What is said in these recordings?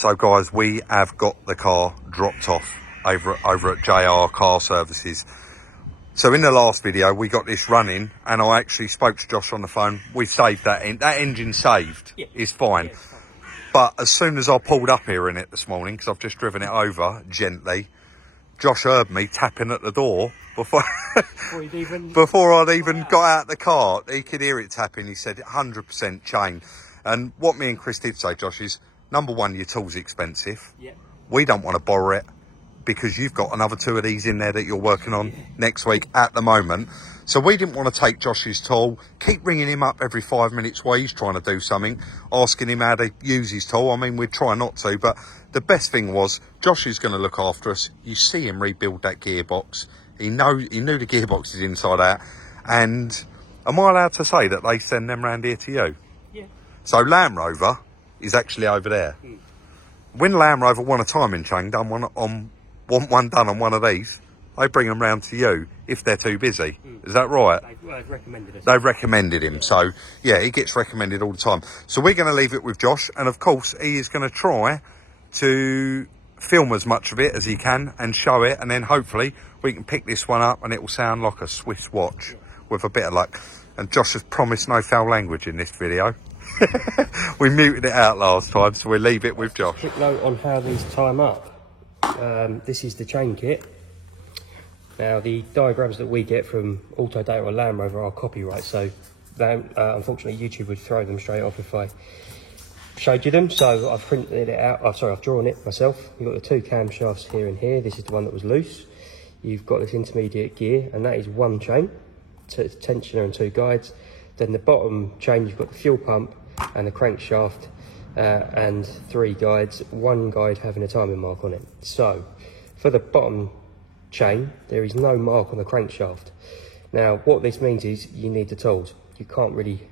So guys, we have got the car dropped off over at JR Car Services. So in the last video, we got this running, and I actually spoke to Josh on the phone. We saved that engine saved. Yeah. Is fine. Yeah, it's fine. But as soon as I pulled up here in it this morning, because I've just driven it over gently, Josh heard me tapping at the door before I'd even got out the car. He could hear it tapping. He said 100% chain. And what me and Chris did say, Josh, is number one, your tool's expensive. Yeah. We don't want to borrow it, because you've got another 2 of these in there that you're working on next week at the moment. So we didn't want to take Josh's tool, keep ringing him up every 5 minutes while he's trying to do something, asking him how to use his tool. I mean, we'd try not to, but the best thing was Josh is going to look after us. You see him rebuild that gearbox. He knew the gearbox is inside out. And am I allowed to say that they send them round here to you? Yeah. So Land Rover is actually over there. When Land Rover want a timing chain done want one done on one of these, they bring them round to you if they're too busy. Is that right? They've recommended us. They've recommended him. So, yeah, he gets recommended all the time. So we're going to leave it with Josh. And, of course, he is going to try to film as much of it as he can and show it. And then, hopefully, we can pick this one up and it will sound like a Swiss watch with a bit of luck. And Josh has promised no foul language in this video. We muted it out last time, so we'll leave it with Josh. Quick note on how these time up. This is the chain kit. Now, the diagrams that we get from Autodata or Land Rover are copyright, so unfortunately YouTube would throw them straight off if I showed you them. So I've printed it out. I've drawn it myself. You've got the 2 camshafts here and here. This is the one that was loose. You've got this intermediate gear, and that is 1 chain, tensioner and 2 guides. Then the bottom chain, you've got the fuel pump and the crankshaft, and 3 guides, 1 guide having a timing mark on it. So for the bottom chain, there is no mark on the crankshaft. Now what this means is you need the tools. You can't really,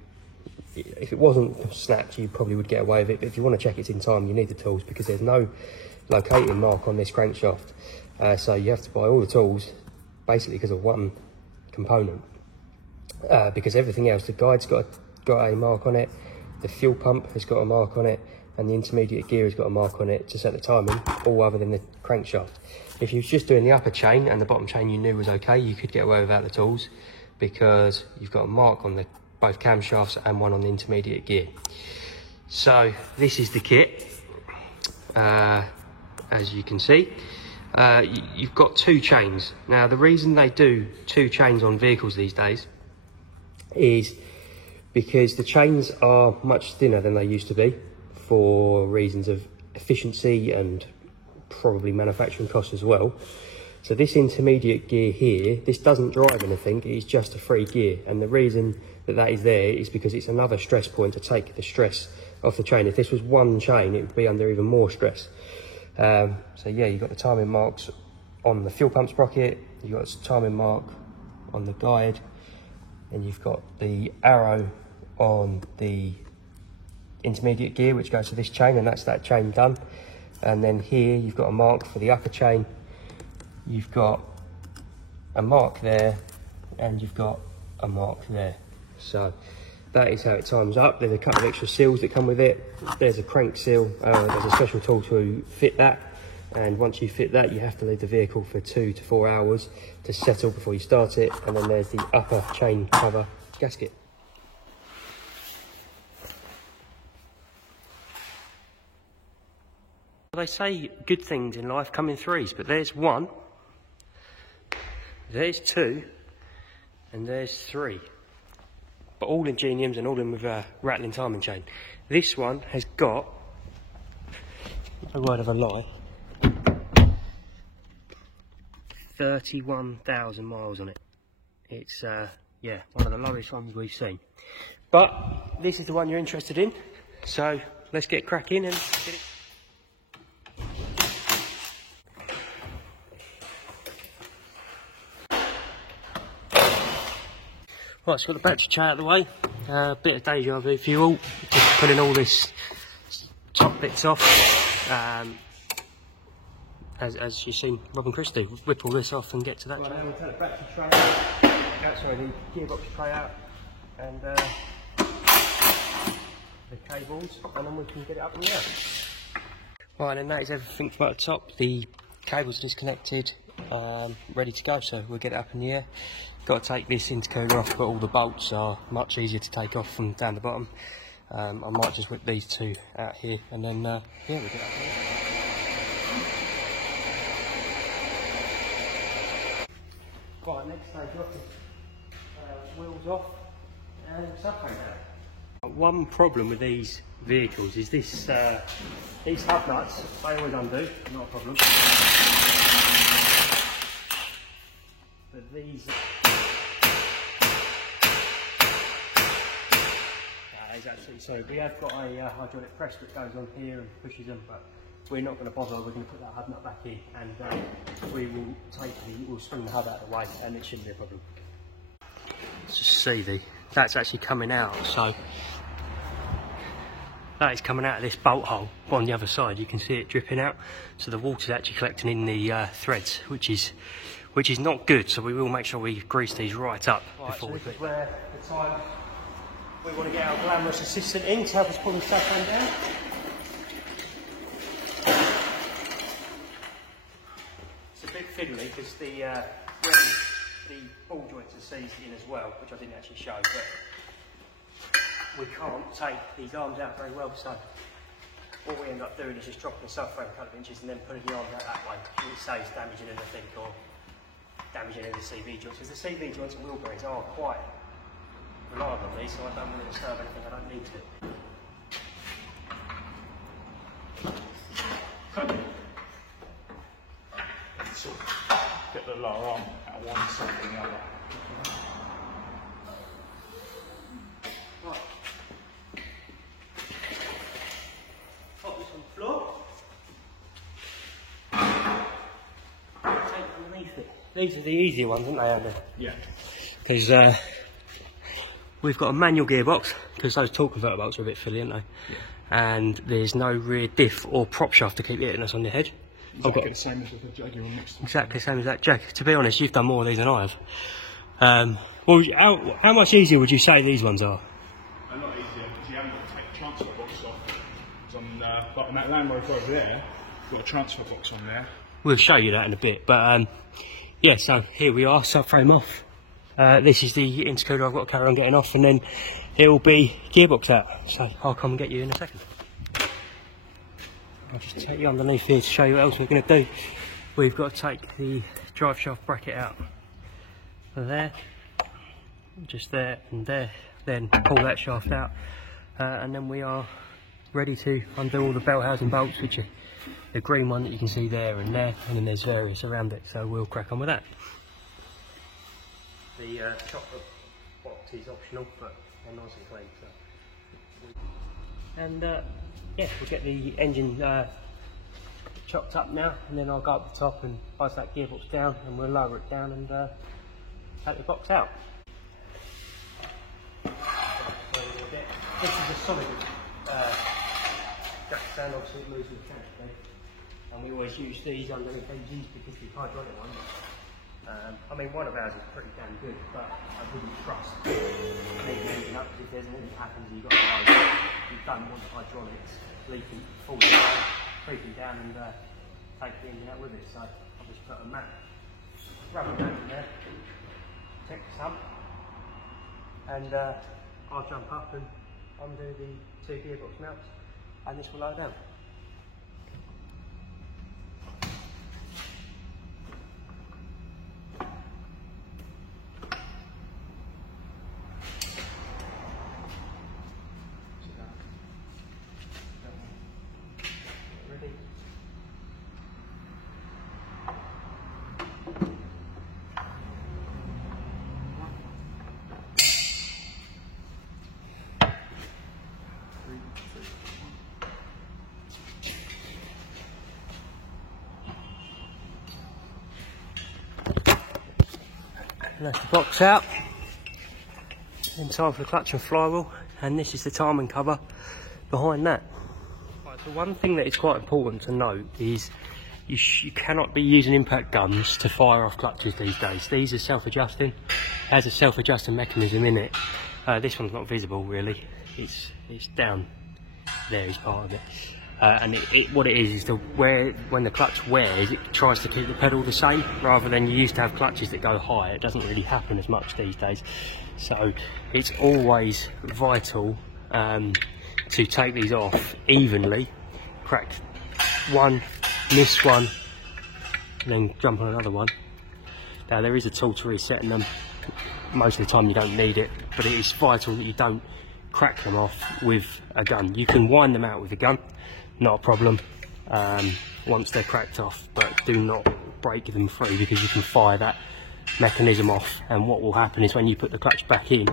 if it wasn't snapped, you probably would get away with it, but if you want to check it's in time, you need the tools, because there's no locating mark on this crankshaft. So you have to buy all the tools basically because of 1 component, because everything else, the guide's got a mark on it, the fuel pump has got a mark on it, and the intermediate gear has got a mark on it to set the timing, all other than the crankshaft. If you was just doing the upper chain and the bottom chain you knew was okay, you could get away without the tools, because you've got a mark on both camshafts and 1 on the intermediate gear. So this is the kit, as you can see. You've got 2 chains. Now the reason they do 2 chains on vehicles these days is because the chains are much thinner than they used to be, for reasons of efficiency and probably manufacturing costs as well. So this intermediate gear here, this doesn't drive anything, it's just a free gear, and the reason that is there is because it's another stress point to take the stress off the chain. If this was 1 chain, it would be under even more stress. So yeah, you've got the timing marks on the fuel pump sprocket, you've got a timing mark on the guide, and you've got the arrow on the intermediate gear which goes to this chain, and that's that chain done. And then here you've got a mark for the upper chain, you've got a mark there, and you've got a mark there. So that is how it times up. There's a couple of extra seals that come with it. There's a crank seal, there's a special tool to fit that, and once you fit that you have to leave the vehicle for 2 to 4 hours to settle before you start it. And then there's the upper chain cover gasket. They say good things in life come in 3s, but there's 1, there's 2, and there's 3. But all ingeniums and all in with a rattling timing chain. This one has got, no word of a lie, 31,000 miles on it. It's, yeah, one of the lowest ones we've seen. But this is the one you're interested in, so let's get cracking and get it. Right, so got the battery tray out of the way, bit of deja vu for you all, just putting all this top bits off, as you've seen Rob and Chris do, whip all this off and get to that. Right, now we'll take the battery tray out, sorry, the gearbox tray out, and the cables, and then we can get it up in the air. Right, and that is everything from at the top. The cable's disconnected, ready to go, so we'll get it up in the air. Got to take this intercooler off, but all the bolts are much easier to take off from down the bottom. I might just whip these two out here, and then yeah, we'll get up here. Right, next stage off is wheels off and subframe down. One problem with these vehicles is this, these hub nuts, they always undo, not a problem. But these, is absolutely so. We have got a hydraulic press that goes on here and pushes them, but we're not going to bother. We're going to put that hub nut back in, and we'll swing the hub out of the way, and it shouldn't be a problem. Let's just see that's actually coming out. So that is coming out of this bolt hole on the other side. You can see it dripping out. So the water's actually collecting in the threads, which is not good. So we will make sure we grease these right up before we put it. Where the time we want to get our glamorous assistant in to help us pull the subframe down. It's a bit fiddly because the ball joints are seized in as well, which I didn't actually show, but we can't take these arms out very well, so what we end up doing is just dropping the subframe a couple of inches and then putting the arms out that way. It saves damaging anything or damaging any of the CV joints, because the CV joints and wheel bearings are quite reliable, these, so I don't want to disturb anything I don't need to. Sort of get the lower arm out one side and the other. Right. Pop this on the floor. Take it underneath it. These are the easier ones, aren't they, Andy? Yeah. Because we've got a manual gearbox, because those torque converter bolts are a bit fiddly, aren't they? Yeah. And there's no rear diff or prop shaft to keep hitting us on the head. Exactly the same as the Jaguar next to exactly the same as that Jag. To be honest, you've done more of these than I have. Well, how much easier would you say these ones are? A lot easier because you haven't got to take the transfer box off. It's on that Land Rover over there, you've got a transfer box on there. We'll show you that in a bit, but yeah, so here we are, subframe off. This is the intercooler I've got to carry on getting off, and then it'll be gearbox out. So I'll come and get you in a second. I'll just take you underneath here to show you what else we're going to do. We've got to take the drive shaft bracket out. There, just there and there, then pull that shaft out, and then we are ready to undo all the bell housing bolts, which are the green one that you can see there, and then there's various around it, so we'll crack on with that. The chocolate box is optional, but they're nice and clean. So. And yeah, we'll get the engine chopped up now, and then I'll go up the top and buzz that gearbox down, and we'll lower it down and take the box out. This is a solid jack stand, obviously it moves mechanically, and we always use these underneath engines because the hydraulic ones. I mean, one of ours is pretty damn good, but I wouldn't trust leaving the engine up, because if there's anything that happens, you've got to know you don't want the hydraulics leaking, falling down, creeping down, and take the engine out with it. So I'll just put a mat, rubber mat in there, check the sump, and I'll jump up and undo the two gearbox mounts, and this will lower down. That's the box out, in time for the clutch and flywheel, and this is the timing cover behind that. Right, so one thing that is quite important to note is you cannot be using impact guns to fire off clutches these days. These are self-adjusting, has a self-adjusting mechanism in it. This one's not visible really, it's down there is part of it. and what it is when the clutch wears, it tries to keep the pedal the same, rather than you used to have clutches that go high. It doesn't really happen as much these days. So it's always vital to take these off evenly, crack one, miss one, and then jump on another one. Now there is a tool to resetting them. Most of the time you don't need it, but it is vital that you don't crack them off with a gun. You can wind them out with a gun, not a problem, once they're cracked off, but do not break them through, because you can fire that mechanism off, and what will happen is when you put the clutch back in,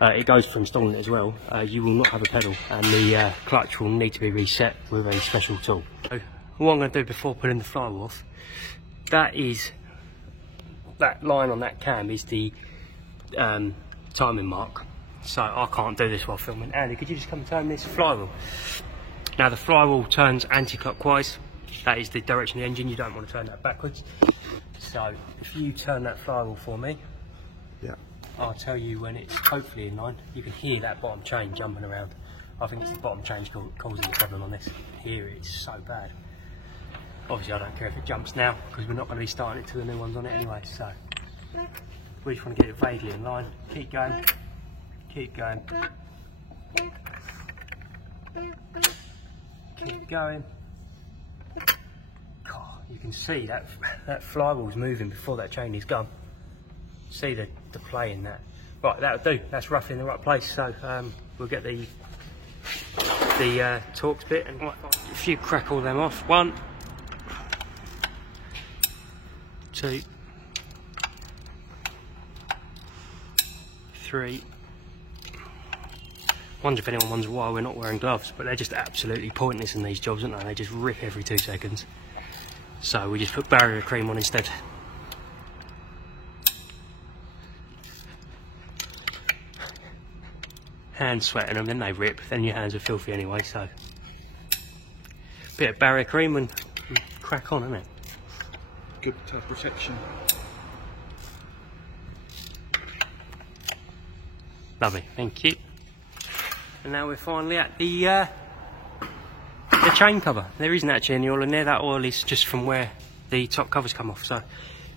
it goes for installing it as well, you will not have a pedal, and the clutch will need to be reset with a special tool. So what I'm going to do before putting the flywheel off, that line on that cam is the timing mark, so I can't do this while filming. Andy, could you just come and turn this flywheel? Now the flywheel turns anti-clockwise, that is the direction of the engine, you don't want to turn that backwards. So if you turn that flywheel for me, Yeah. I'll tell you when it's hopefully in line. You can hear that bottom chain jumping around. I think it's the bottom chain causing the problem on this. Here it's so bad. Obviously I don't care if it jumps now, because we're not going to be starting it till the new one's on it anyway, so we just want to get it vaguely in line. Keep going, keep going, keep going. God, you can see that flywheel's moving before that chain is gone. See the play in that. Right, that'll do. That's roughly in the right place. So we'll get the Torx bit, and if you crack all them off, 1, 2, 3. Wonder if anyone wonders why we're not wearing gloves, but they're just absolutely pointless in these jobs, aren't they? They just rip every 2 seconds. So we just put barrier cream on instead. Hands sweating them, then they rip, then your hands are filthy anyway, so bit of barrier cream and crack on, isn't it? Good protection. Lovely, thank you. And now we're finally at the chain cover. There isn't actually any oil in there. That oil is just from where the top covers come off, so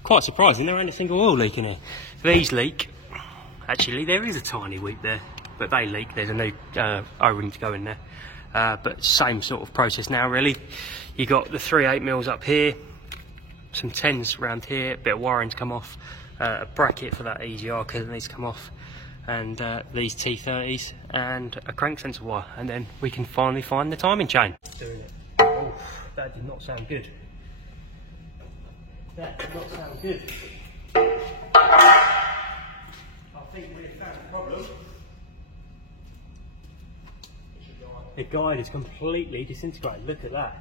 quite surprising, there ain't a single oil leak in here. These leak. Actually there is a tiny leak there, but they leak. There's a new O-ring to go in there, but same sort of process now really. You got the 3/8mm up here, some 10s around here, a bit of wiring to come off, a bracket for that EGR that needs to come off, and these T30s and a crank sensor wire, and then we can finally find the timing chain. Doing it. Oh, that did not sound good. That did not sound good. I think we have found a problem. The guide is completely disintegrated. Look at that.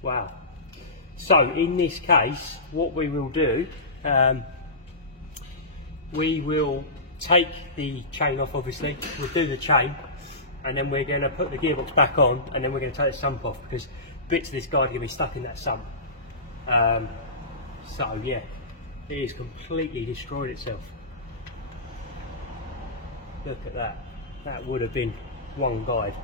Wow. So in this case, what we will do, we will take the chain off, obviously. We'll do the chain, and then we're going to put the gearbox back on, and then we're going to take the sump off, because bits of this guide are going to be stuck in that sump. So yeah, it has completely destroyed itself. Look at that. That would have been one guide.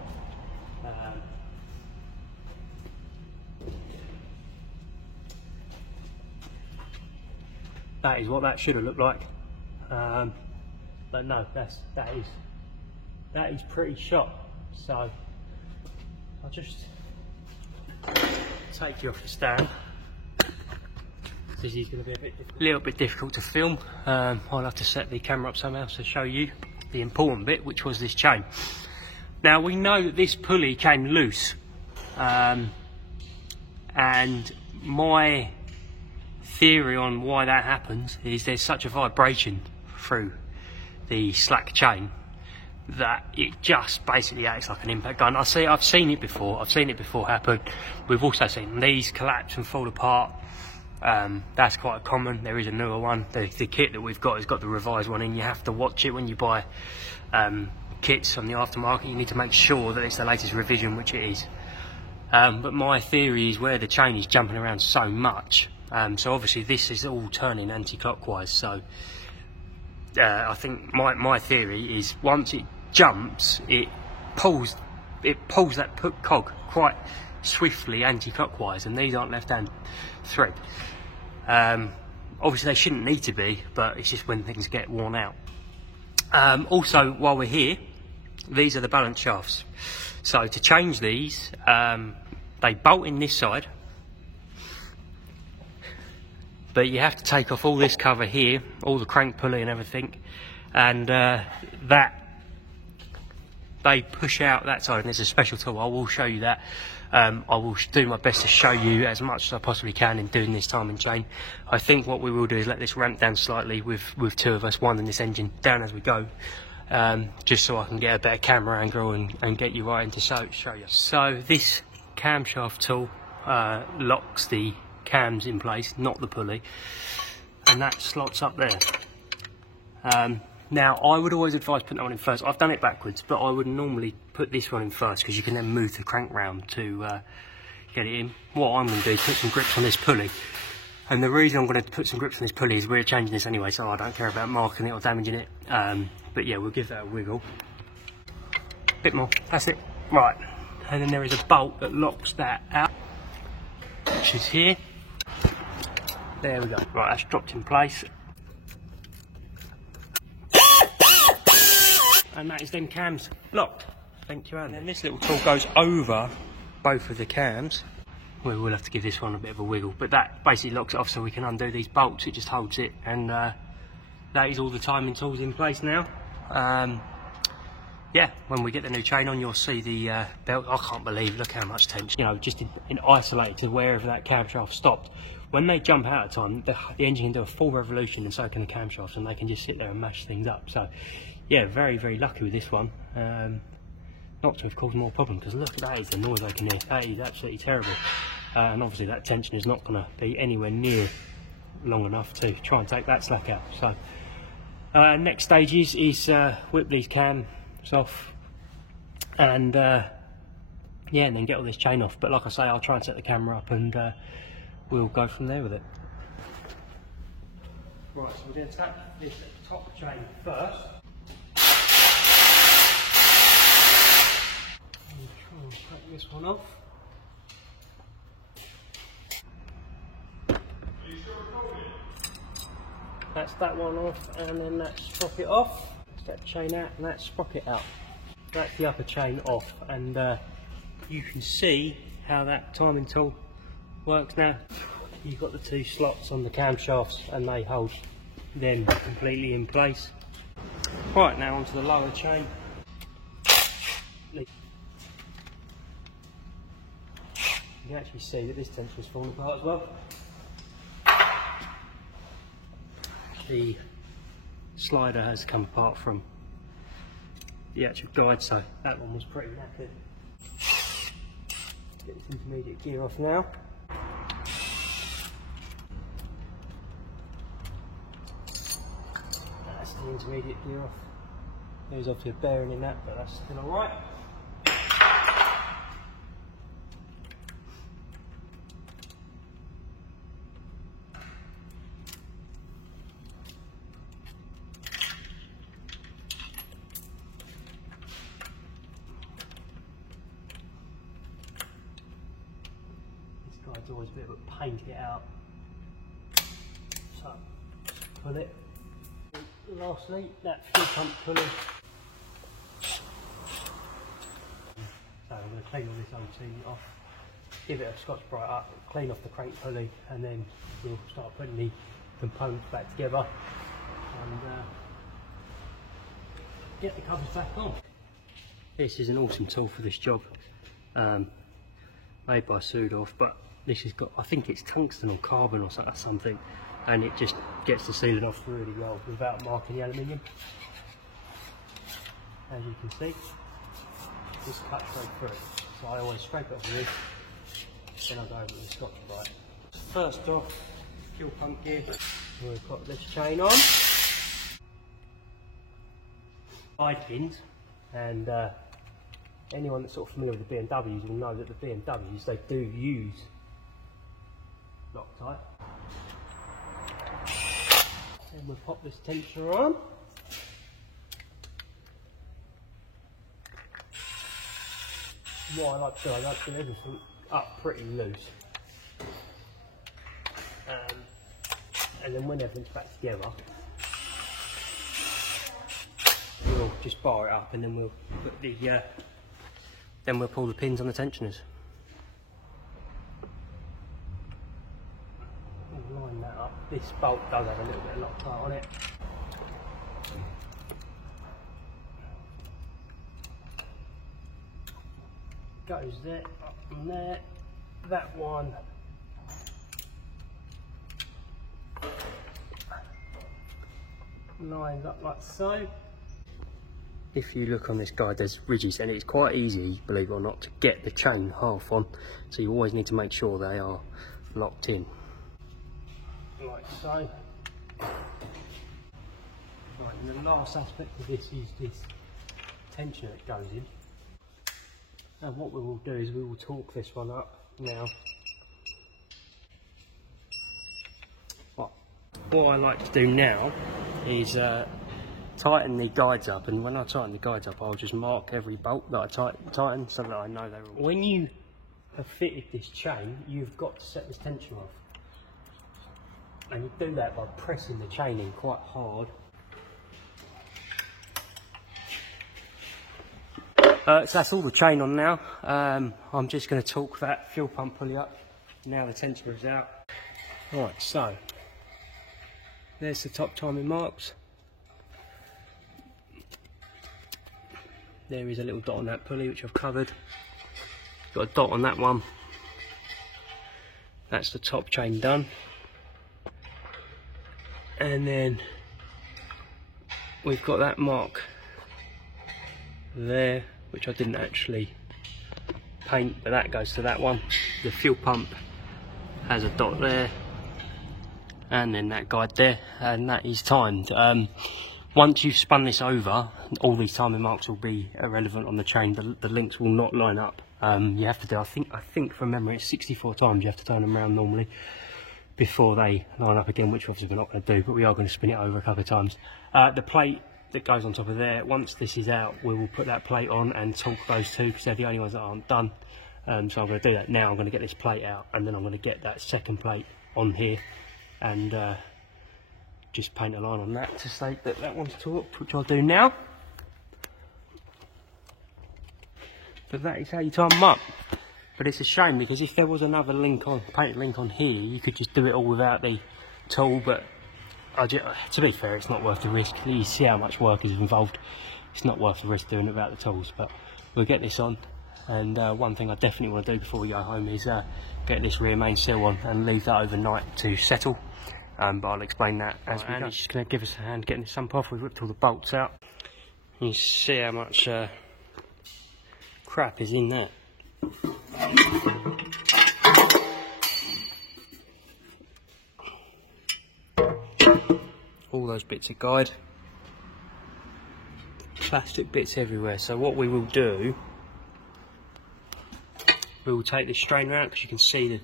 That is what that should have looked like, but no, that is pretty shot. So I'll just take you off the stand. This is going to be a little bit difficult to film. I'll have to set the camera up somehow to show you the important bit, which was this chain. Now we know that this pulley came loose, and my theory on why that happens is there's such a vibration through the slack chain that it just basically acts like an impact gun. I've seen it before happen. We've also seen these collapse and fall apart. That's quite common. There is a newer one. The kit that we've got has got the revised one in. You have to watch it when you buy kits on the aftermarket. You need to make sure that it's the latest revision, which it is. But my theory is where the chain is jumping around so much, so obviously this is all turning anti-clockwise, so I think my theory is once it jumps, it pulls it pulls that cog quite swiftly anti-clockwise, and these aren't left-hand thread. Obviously they shouldn't need to be, but it's just when things get worn out. Also, while we're here, these are the balance shafts. So to change these, they bolt in this side, but you have to take off all this cover here, all the crank pulley and everything, and that they push out that side, and there's a special tool. I will show you that. I will do my best to show you as much as I possibly can in doing this timing chain. I think what we will do is let this ramp down slightly with two of us winding this engine down as we go, just so I can get a better camera angle and get you right into show you. So this camshaft tool locks the cams in place, not the pulley, and that slots up there. Now I would always advise putting that one in first. I've done it backwards, but I would normally put this one in first because you can then move the crank round to get it in. What I'm going to do is put some grips on this pulley, and the reason I'm going to put some grips on this pulley is we're changing this anyway, so I don't care about marking it or damaging it. But yeah, we'll give that a wiggle. Bit more, that's it. Right, and then there is a bolt that locks that out, which is here. There we go. Right, that's dropped in place. And that is them cams locked. Thank you, Andy. And then this little tool goes over both of the cams. We will have to give this one a bit of a wiggle, but that basically locks it off so we can undo these bolts. It just holds it, and that is all the timing tools in place now. Yeah, when we get the new chain on, you'll see the belt. I can't believe, look how much tension, you know, just in isolated to wherever that camshaft stopped. When they jump out of time, the engine can do a full revolution, and so can the camshafts, and they can just sit there and mash things up. So yeah, very, very lucky with this one. Not to have caused more problem, because look, that is the noise I can hear. That is absolutely terrible. And obviously that tension is not going to be anywhere near long enough to try and take that slack out. So next stage is whip these cams off, and yeah, and then get all this chain off. But like I say, I'll try and set the camera up, and we'll go from there with it. Right, so we're going to tap this top chain first. And try and take this one off. That's that one off, and then that sprocket off. That's that chain out, and that sprocket out. That's the upper chain off, and you can see how that timing tool works now. You've got the two slots on the camshafts, and they hold them completely in place. Right, now onto the lower chain. You can actually see that this tension is falling apart as well. The slider has come apart from the actual guide, so that one was pretty knackered. Get this intermediate gear off now. That's the intermediate gear off. There's obviously a bearing in that, but that's still alright. It's always a bit of a pain to get out, so pull it. And lastly, that fuel pump pulley. So I'm going to clean all this OT off, give it a Scotch-Brite up, clean off the crank pulley, and then we'll start putting the components back together and get the covers back on. This is an awesome tool for this job, made by Sudolf, but this has got, I think it's tungsten or carbon or something, and it just gets the sealing off really well without marking the aluminium. As you can see, this cuts straight through it. So I always scrape it off with this, then I go over with the Scotch-Brite. First off, fuel pump gear. We've got this chain on. Side pins, and anyone that's sort of familiar with the BMWs will know that the BMWs, they do use Loctite. And we'll pop this tensioner on. what I like to do, I like to do everything up pretty loose. And then when everything's back together, we'll just bar it up, and then we'll put the then we'll pull the pins on the tensioners. We'll line that up. This bolt does have a little bit of Loctite on it. Goes there, up from there. That one lines up like so. If you look on this guide, there's ridges, and it's quite easy, believe it or not, to get the chain half on, so you always need to make sure they are locked in like so. Right, and the last aspect of this is this tensioner that goes in. Now what we will do is we will torque this one up now. What I like to do now is tighten the guides up, and when I tighten the guides up, I'll just mark every bolt that I tighten so that I know they're all. When you have fitted this chain, you've got to set this tension off, and you do that by pressing the chain in quite hard. So that's all the chain on now. I'm just going to torque that fuel pump pulley up. Now the tensioner is out. Right, so there's the top timing marks. There is a little dot on that pulley which I've covered. Got a dot on that one. That's the top chain done. And then we've got that mark there, which I didn't actually paint, but that goes to that one. The fuel pump has a dot there, and then that guide there, and that is timed. Once you've spun this over, all these timing marks will be irrelevant on the chain. The links will not line up. You have to do, I think from memory, it's 64 times you have to turn them around normally before they line up again, which obviously we're not going to do, but we are going to spin it over a couple of times. The plate that goes on top of there, once this is out, we will put that plate on and torque those two, because they're the only ones that aren't done. So I'm going to do that now. I'm going to get this plate out, and then I'm going to get that second plate on here and just paint a line on that to state that that one's torqued, which I'll do now. But that is how you time them up. But it's a shame, because if there was another link on, painted link on here, you could just do it all without the tool. But to be fair, it's not worth the risk. You see how much work is involved. It's not worth the risk doing it without the tools. But we'll get this on. And one thing I definitely want to do before we go home is get this rear main seal on and leave that overnight to settle. But I'll explain that as we go. Andy's just going to give us a hand getting this sump off. We've ripped all the bolts out. You see how much crap is in there. All those bits of guide. Plastic bits everywhere. So what we will do, we will take this strainer out, because you can see that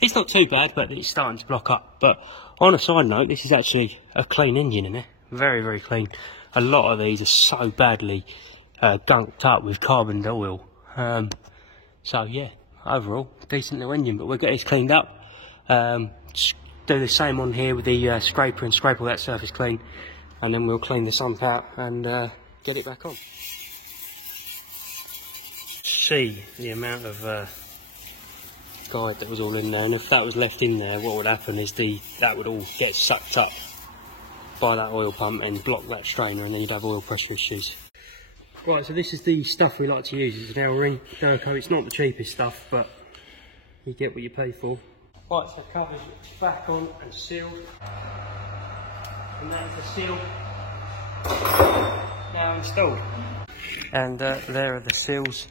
it's not too bad, but it's starting to block up. But on a side note, this is actually a clean engine in there. Very, very clean. A lot of these are so badly gunked up with carbon oil. So yeah, overall, decent little engine, but we'll get this cleaned up. Do the same on here with the scraper and scrape all that surface clean, and then we'll clean the sump out and get it back on. See the amount of guide that was all in there, and if that was left in there, what would happen is that would all get sucked up by that oil pump and block that strainer, and then you'd have oil pressure issues. Right, so this is the stuff we like to use. It's an L-ring Durco. It's not the cheapest stuff, but you get what you pay for. Right, so covers back on and sealed, and that's the seal now installed. And there are the seals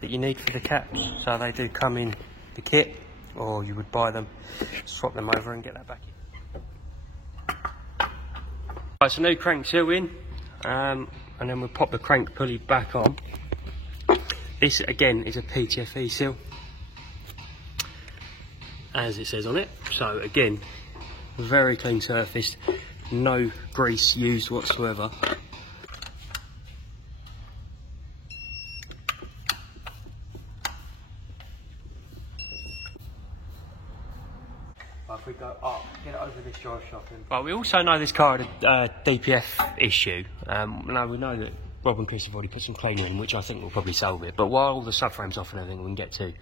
that you need for the caps. So they do come in the kit, or you would buy them, swap them over and get that back in. Right, so new crank seal in, and then we'll pop the crank pulley back on. This again is a PTFE seal, as it says on it. So again, very clean surface, no grease used whatsoever. If we go up, get it over this drive shaft. Right, we also know this car had a DPF issue. Now we know that Rob and Chris have already put some cleaner in, which I think will probably solve it. But while all the subframe's off and everything, we can get to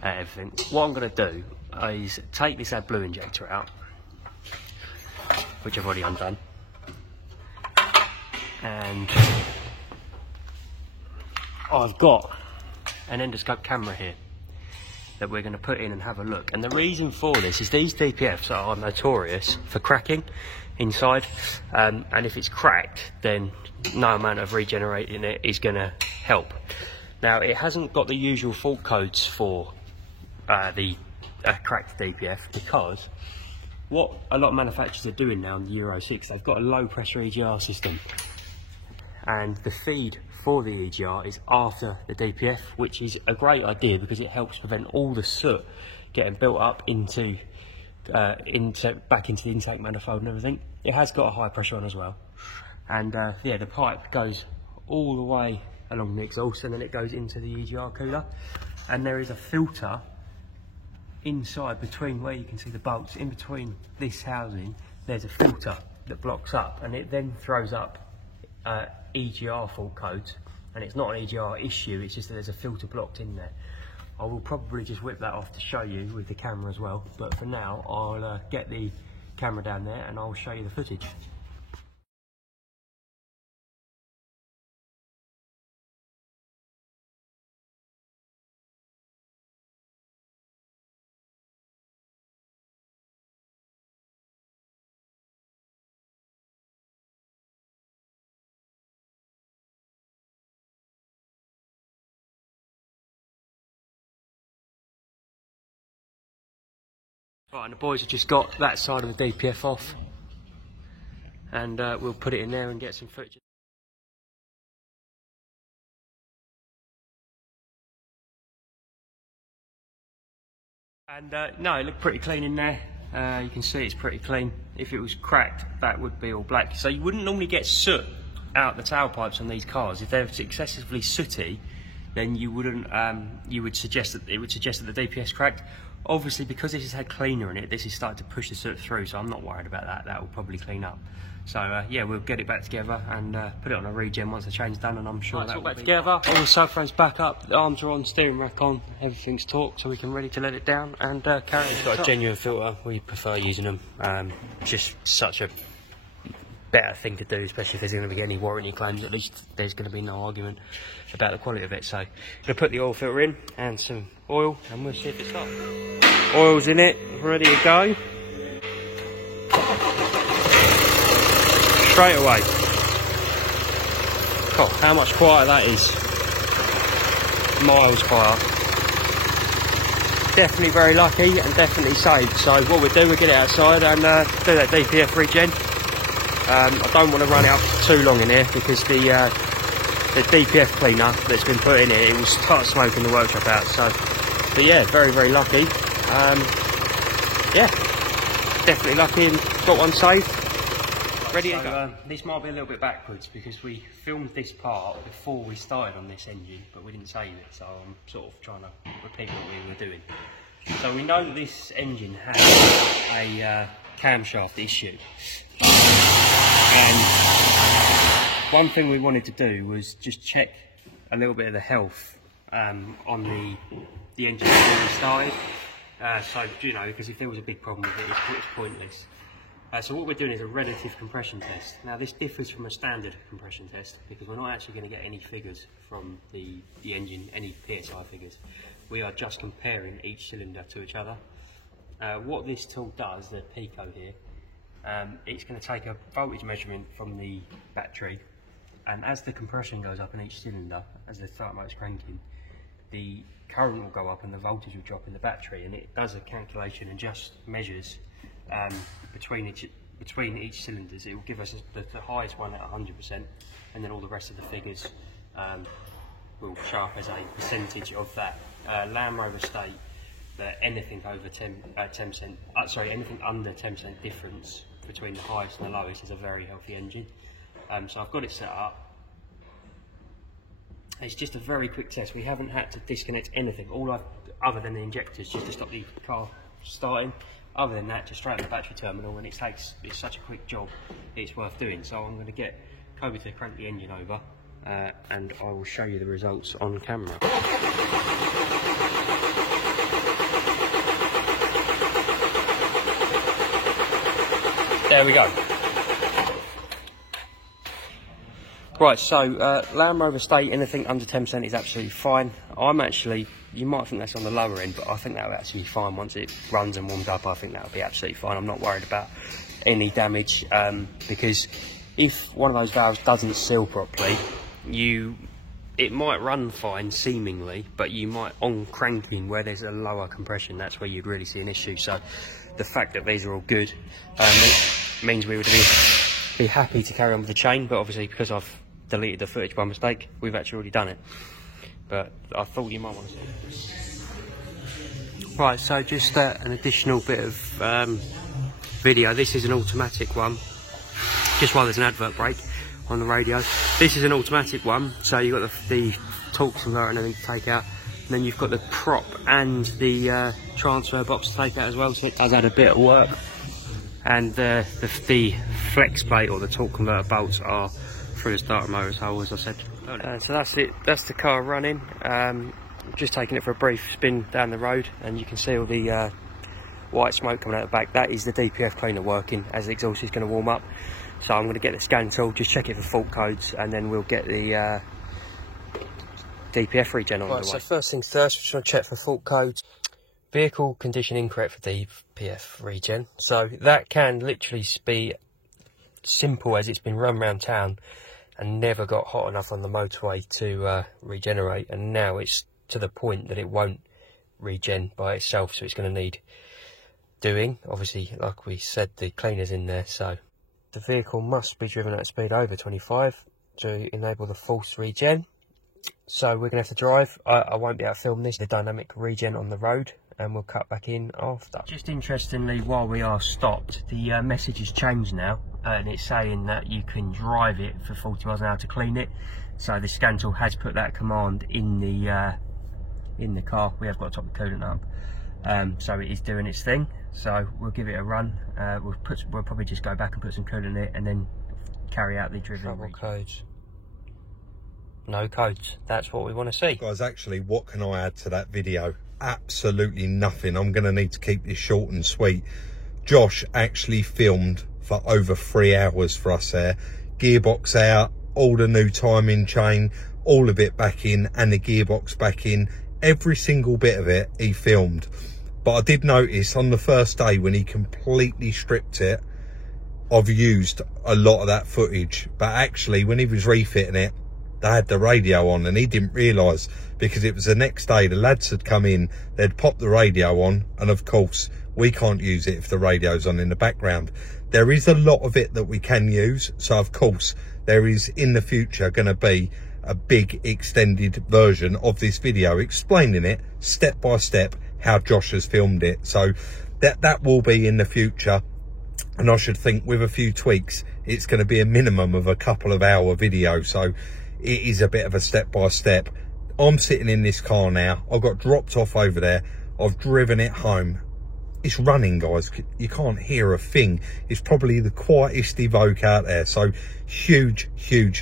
everything. What I'm going to do is take this AdBlue injector out, which I've already undone, and I've got an endoscope camera here that we're going to put in and have a look. And the reason for this is these DPFs are notorious for cracking inside, and if it's cracked, then no amount of regenerating it is going to help. Now, it hasn't got the usual fault codes for the cracked DPF, because what a lot of manufacturers are doing now in the Euro 6, they've got a low pressure EGR system, and the feed for the EGR is after the DPF, which is a great idea because it helps prevent all the soot getting built up back into the intake manifold and everything. It has got a high pressure on as well, and yeah, the pipe goes all the way along the exhaust and then it goes into the EGR cooler, and there is a filter inside between where you can see the bolts. In between this housing there's a filter that blocks up, and it then throws up EGR fault codes, and it's not an EGR issue, it's just that there's a filter blocked in there. I will probably just whip that off to show you with the camera as well, but for now I'll get the camera down there and I'll show you the footage. Right, and the boys have just got that side of the DPF off, and we'll put it in there and get some footage. And no, it looked pretty clean in there. You can see it's pretty clean. If it was cracked, that would be all black. So you wouldn't normally get soot out the tailpipes on these cars. If they're excessively sooty, then you wouldn't. You would suggest that it would suggest that the DPF's cracked. Obviously, because this has had cleaner in it, this is starting to push the soot through, so I'm not worried about that. That will probably clean up. So yeah, we'll get it back together and put it on a regen once the chain's done, and I'm sure that will be back together. All the subframe's back up, the arms are on, steering rack on, everything's taut, so we can ready to let it down and carry it. It's got a genuine filter. We prefer using them. Just such a better thing to do, especially if there's going to be any warranty claims. At least there's going to be no argument about the quality of it. So I'm going to put the oil filter in and some oil, and we'll see if it starts. Oil's in it, ready to go. Straight away. God, how much quieter that is. Miles quieter. Definitely very lucky and definitely saved. So what we'll do, we'll get it outside and do that DPF regen. I don't want to run it up too long in here because the DPF cleaner that's been put in it will start smoking the workshop out. So, but yeah, very, very lucky. Yeah, definitely lucky and got one saved. Ready to go. This might be a little bit backwards because we filmed this part before we started on this engine, but we didn't save it, so I'm sort of trying to repeat what we were doing. So we know that this engine has a camshaft issue. And one thing we wanted to do was just check a little bit of the health on the engine before we started. So, you know, because if there was a big problem with it, it's pointless. So what we're doing is a relative compression test. Now this differs from a standard compression test because we're not actually going to get any figures from the engine, any PSI figures. We are just comparing each cylinder to each other. What this tool does, the Pico here, it's going to take a voltage measurement from the battery, and as the compression goes up in each cylinder, as the start motor's cranking, the current will go up and the voltage will drop in the battery, and it does a calculation and just measures between each cylinders. It will give us the highest one at 100%, and then all the rest of the figures will show up as a percentage of that. Land Rover state that anything over 10%, anything under 10% difference between the highest and the lowest is a very healthy engine. So I've got it set up. It's just a very quick test. We haven't had to disconnect anything, other than the injectors, just to stop the car starting. Other than that, just straight on the battery terminal, and it's such a quick job, it's worth doing. So I'm going to get Kobe to crank the engine over, and I will show you the results on camera. There we go. Right, so Land Rover state, anything under 10% is absolutely fine. You might think that's on the lower end, but I think that will actually be fine once it runs and warms up. I think that will be absolutely fine. I'm not worried about any damage, because if one of those valves doesn't seal properly, it might run fine seemingly, but you might, on cranking where there's a lower compression, that's where you'd really see an issue. So the fact that these are all good means we would be happy to carry on with the chain, but obviously because I've deleted the footage by mistake, we've actually already done it. But I thought you might want to see it. Right, so just an additional bit of video. This is an automatic one, just while there's an advert break on the radio. This is an automatic one, so you've got the torque converter and everything to take out, and then you've got the prop and the transfer box to take out as well, so it does add a bit of work. And the flex plate or the torque converter bolts are through the starter motor hole, as I said. So that's it, that's the car running. Just taking it for a brief spin down the road, and you can see all the white smoke coming out the back. That is the DPF cleaner working as the exhaust is going to warm up. So I'm going to get the scan tool, just check it for fault codes, and then we'll get the DPF regen on the way. So first things first, we're just going to check for fault codes. Vehicle condition incorrect for DPF regen. So that can literally be simple as it's been run around town and never got hot enough on the motorway to regenerate, and now it's to the point that it won't regen by itself, so it's going to need doing. Obviously, like we said, the cleaner's in there, so the vehicle must be driven at a speed over 25 to enable the false regen. So we're going to have to drive. I won't be able to film this, the dynamic regen on the road, and we'll cut back in after. Just interestingly, while we are stopped, the message has changed now, and it's saying that you can drive it for 40 miles an hour to clean it. So the scan tool has put that command in the car. We have got to top the coolant up, so it is doing its thing. So we'll give it a run. We'll probably just go back and put some coolant in it, and then carry out the driven codes. No codes. That's what we want to see. Guys, actually, what can I add to that video? Absolutely nothing. I'm going to need to keep this short and sweet. Josh actually filmed for over 3 hours for us there. Gearbox out, all the new timing chain, all of it back in, and the gearbox back in. Every single bit of it he filmed. But I did notice on the first day when he completely stripped it, I've used a lot of that footage. But actually, when he was refitting it, they had the radio on, and he didn't realise, because it was the next day. The lads had come in, they'd popped the radio on, and of course we can't use it if the radio's on in the background. There is a lot of it that we can use, so of course there is in the future going to be a big extended version of this video explaining it step by step how Josh has filmed it. So that will be in the future, and I should think with a few tweaks it's going to be a minimum of a couple of hour video. So it is a bit of a step by step. I'm sitting in this car now. I got dropped off over there. I've driven it home. It's running, guys. You can't hear a thing. It's probably the quietest Evoque out there. So huge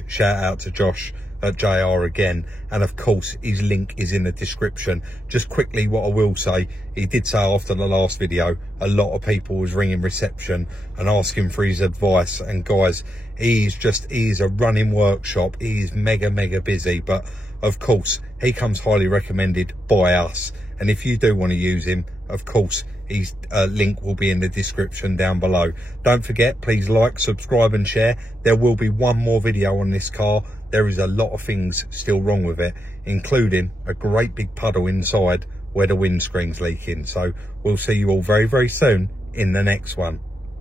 shout out to Josh at JR again, and of course his link is in the description. Just quickly, what I will say, he did say after the last video a lot of people was ringing reception and asking for his advice, and guys, he is a running workshop. He is mega busy, but of course he comes highly recommended by us, and if you do want to use him, of course his link will be in the description down below. Don't forget, please like, subscribe and share. There will be one more video on this car. There is a lot of things still wrong with it, including a great big puddle inside where the windscreen's leaking. So we'll see you all very soon in the next one.